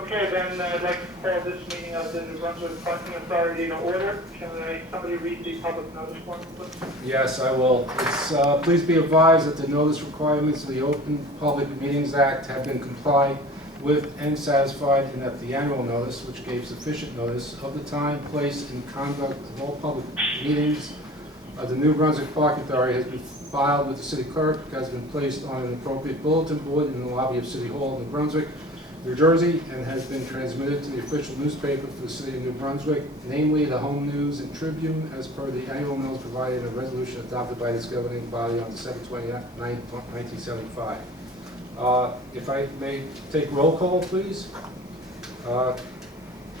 Okay, then I'd like to call this meeting of the New Brunswick Parking Authority to order. Can somebody read the public notice form, please? Yes, I will. Please be advised that the notice requirements of the Open Public Meetings Act have been complied with and satisfied, and that the annual notice, which gave sufficient notice of the time, place, and conduct of all public meetings of the New Brunswick Parking Authority has been filed with the city clerk, has been placed on an appropriate bulletin board in the lobby of City Hall, New Brunswick, New Jersey, and has been transmitted to the official newspaper for the city of New Brunswick, namely the Home News and Tribune, as per the annual notice provided in a resolution adopted by this governing body on December 29, 1975. If I may take roll call, please.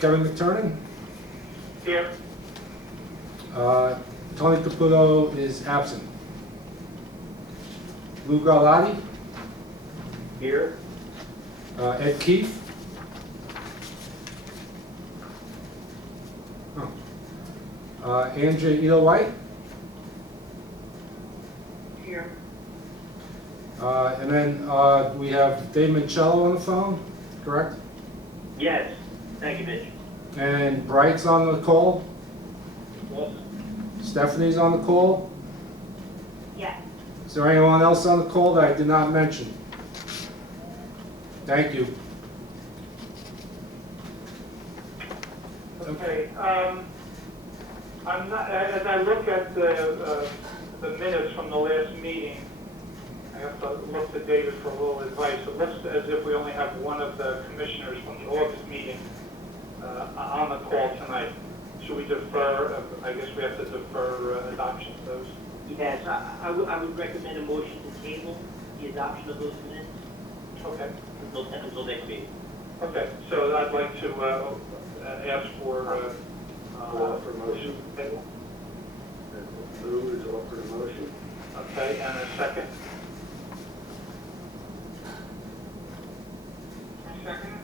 Kevin McTurnan? Here. Tony Caputo is absent. Lou Garlotti? Here. Ed Keefe? Andrea Elo White? Here. And then we have Dave Mancello on the phone, correct? Yes, thank you, Mitch. And Bright's on the call? Yes. Stephanie's on the call? Yes. Is there anyone else on the call that I did not mention? Thank you. Okay, I'm not, as I look at the minutes from the last meeting, I have to look to David for a little advice. It looks as if we only have one of the commissioners from the August meeting on the call tonight. Should we defer? I guess we have to defer adoption of those. Yes, I would recommend a motion to table the adoption of those minutes Okay. until next meeting. Okay, so I'd like to ask for motion. Table. Lou is offered a motion. Okay, and a second. Second.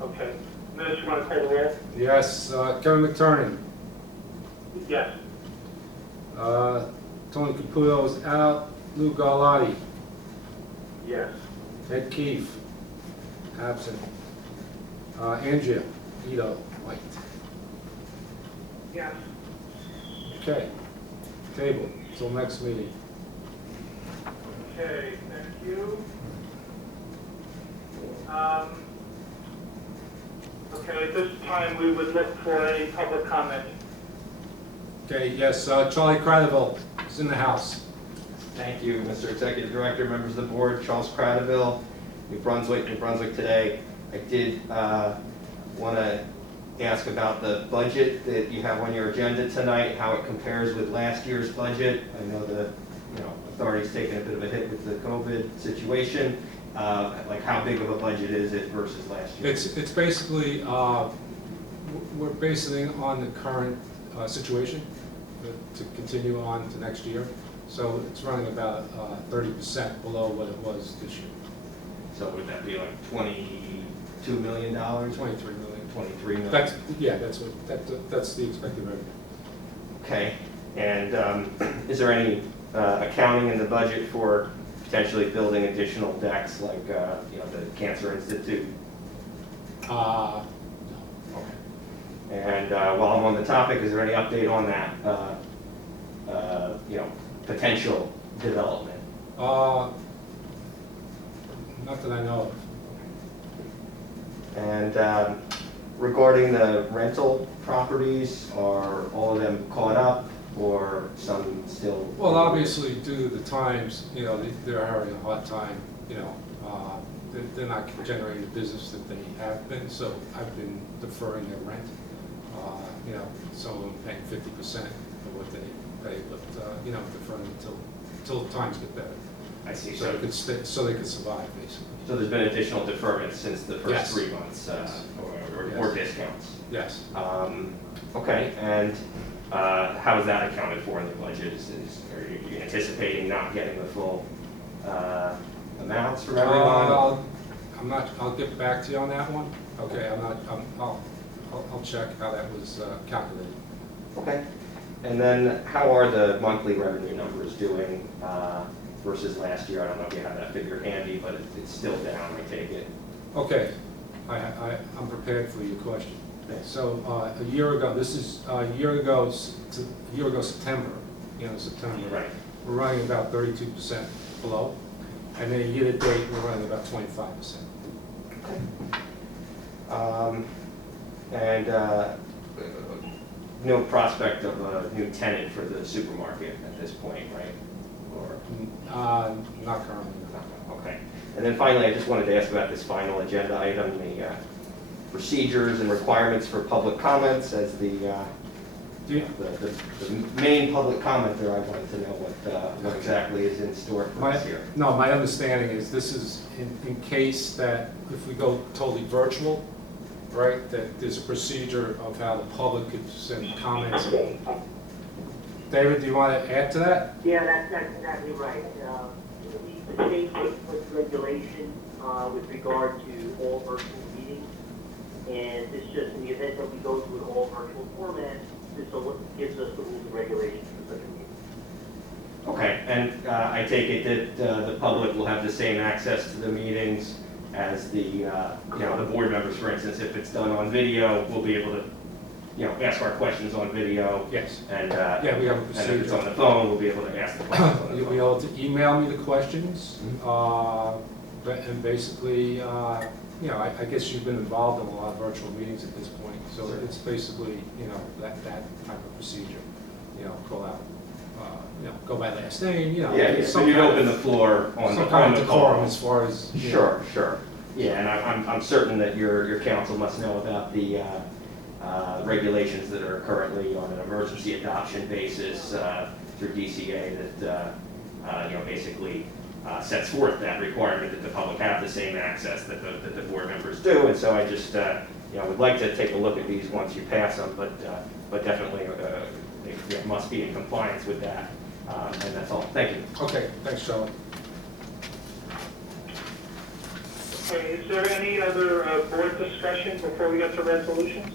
Okay. Minutes, you want to call the roll? Yes, Kevin McTurnan. Yes. Tony Caputo is out. Lou Garlotti. Yes. Ed Keefe, absent. Andrea Elo White. Yes. Okay, table, till next meeting. Okay, thank you. Okay, at this time, we would look for any public comment. Okay, yes, Charlie Cradaville is in the house. Thank you, Mr. Executive Director, members of the board. Charles Cradaville, New Brunswick today. I did want to ask about the budget that you have on your agenda tonight, how it compares with last year's budget. I know the authority's taken a bit of a hit with the COVID situation. Like how big of a budget is it versus last year? It's basically, we're basing it on the current situation to continue on to next year. So it's running about 30% below what it was this year. So would that be like $22 million? 23 million. 23 million. That's the expected revenue. Okay, and is there any accounting in the budget for potentially building additional decks like the Cancer Institute? No. Okay. And while I'm on the topic, is there any update on that? Potential development? Not that I know of. And regarding the rental properties, are all of them caught up or some still? Well, obviously, due to the times, they're having a hard time, they're not generating the business that they have been, so I've been deferring their rent. Some of them paying 50% of what they pay, but, deferring until times get better. I see. So they could survive, basically. So there's been additional deferment since the first Yes. 3 months, or discounts? Yes. Okay, and how is that accounted for in the budget? Are you anticipating not getting the full amounts for everyone? I'll get back to you on that one. Okay, I'll check how that was calculated. Okay, and then how are the monthly revenue numbers doing versus last year? I don't know if you have that figure handy, but it's still down, I take it. Okay, I'm prepared for your question. So, a year ago, a year ago September, September. Right. We're running about 32% below, and then year to date, we're running about 25%. And no prospect of a new tenant for the supermarket at this point, right? Or Not currently. okay. And then finally, I just wanted to ask about this final agenda item, the procedures and requirements for public comments. As the main public commenter, I wanted to know what exactly is in store for us here. No, my understanding is this is in case that if we go totally virtual, right, that there's a procedure of how the public could send comments. David, do you want to add to that? Yeah, that's exactly right. The state puts regulation with regard to all virtual meetings, and this just, in the event that we go to an all virtual format, this gives us the rules and regulations for such a meeting. Okay, and I take it that the public will have the same access to the meetings as the board members, for instance. If it's done on video, we'll be able to, ask our questions on video. Yes. And Yeah, we have a and if it's procedure. on the phone, we'll be able to ask the questions on the You'll be phone. able to email me the questions, and basically, I guess you've been involved in a lot of virtual meetings at this point, so it's basically, that type of procedure, call out, go by last name, Yeah, so some you'd kind open of- the floor on some the kind of call. decorum as far as. Sure. Yeah, and I'm certain that your council must know about the regulations that are currently on an emergency adoption basis through DCA that basically sets forth that requirement that the public have the same access that the board members do. And so I just would like to take a look at these once you pass them, but definitely they must be in compliance with that. And that's all. Thank you. Okay, thanks, Charlie. Okay, is there any other board discussion before we get to resolutions?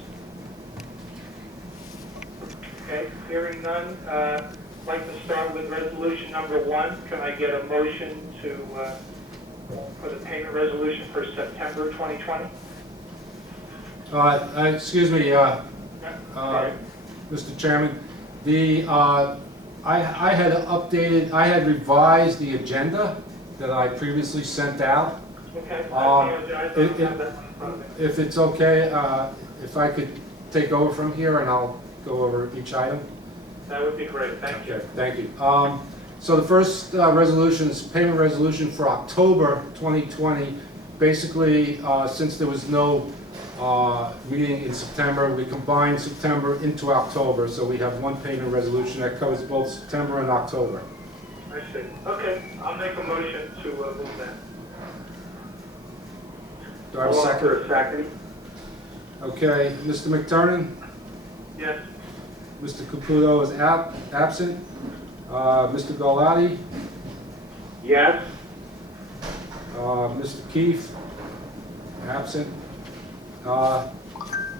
Okay, hearing none, I'd like to start with resolution number 1. Can I get a motion for the payment resolution for September 2020? Excuse me, Mr. Chairman, I had revised the agenda that I previously sent out. Okay, I apologize, I don't have that in front of me. If it's okay, if I could take over from here and I'll go over each item. That would be great, thank you. Okay, thank you. So the first resolution is payment resolution for October 2020. Basically, since there was no meeting in September, we combined September into October, so we have one payment resolution that covers both September and October. I see. Okay, I'll make a motion to move that. Do I have a I'll second? offer a second. Okay, Mr. McTurnan? Yes. Mr. Caputo is absent. Mr. Galati? Yes. Mr. Keefe? Absent.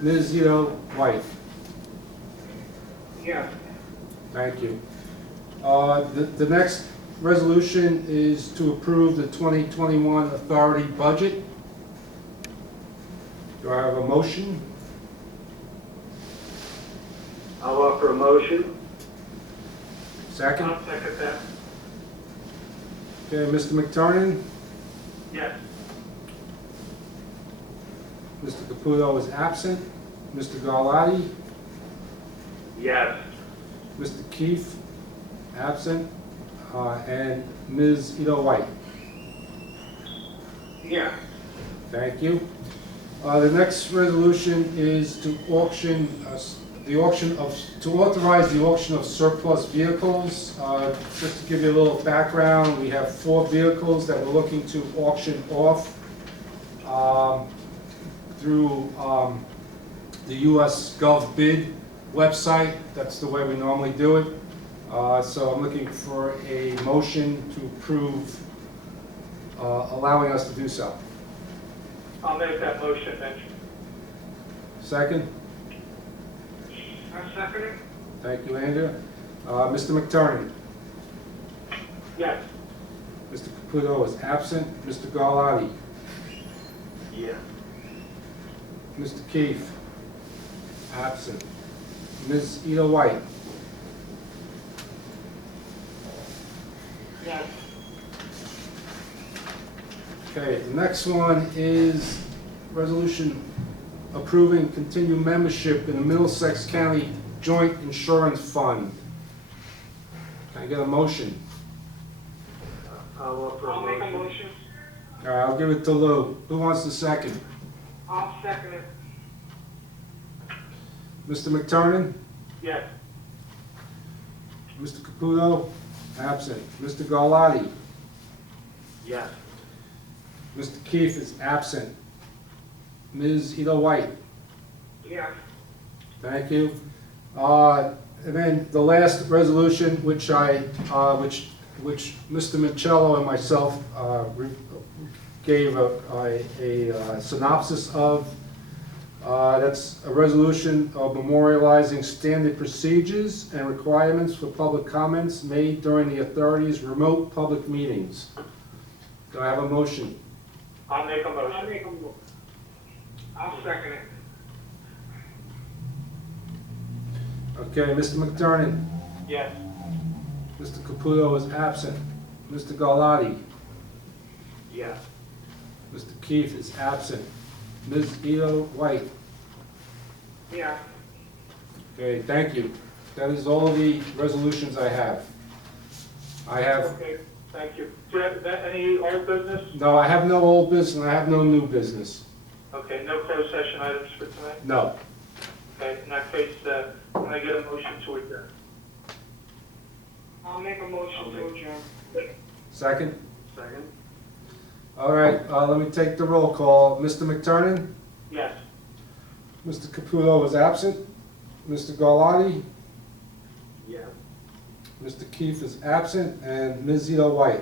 Ms. Zito White? Yes. Thank you. The next resolution is to approve the 2021 authority budget. Do I have a motion? I'll offer a motion. Second? I'll second that. Okay, Mr. McTurnan? Yes. Mr. Caputo is absent. Mr. Galati? Yes. Mr. Keefe? Absent. And Ms. Ito White? Yeah. Thank you. The next resolution is to authorize the auction of surplus vehicles. Just to give you a little background, we have 4 vehicles that we're looking to auction off through the US Gov Bid website. That's the way we normally do it. So I'm looking for a motion to approve allowing us to do so. I'll make that motion then. Second? I'm seconding? Thank you, Andrew. Mr. McTurnan? Yes. Mr. Caputo is absent. Mr. Galati? Yes. Mr. Keefe? Absent. Ms. Ida White? Yes. Okay, the next one is resolution approving continued membership in the Middlesex County Joint Insurance Fund. Can I get a motion? I'll offer a I'll make a motion. motion. All right, I'll give it to Lou. Who wants the second? I'll second it. Mr. McTurnan? Yes. Mr. Caputo? Absent. Mr. Garlotti? Yes. Mr. Keefe is absent. Ms. Ida White? Yes. Thank you. And then the last resolution, which which Mr. Michello and myself gave a synopsis of. That's a resolution of memorializing standard procedures and requirements for public comments made during the authority's remote public meetings. Do I have a motion? I'll make a motion. I'll second it. Okay, Mr. McTurnan. Yes. Mr. Caputo is absent. Mr. Garlotti. Yes. Mr. Keefe is absent. Ms. Ida White. Yes. Okay, thank you. That is all the resolutions I have. I have, Okay, thank you. Do you have any old business? no, I have no old business, I have no new business. Okay, no closed session items for tonight? No. Okay, in that case, can I get a motion to adjourn? I'll make a motion to adjourn. Second? Second? All right, let me take the roll call. Mr. McTurnan? Yes. Mr. Caputo is absent. Mr. Garlotti? Yes. Mr. Keefe is absent. And Ms. Ida White?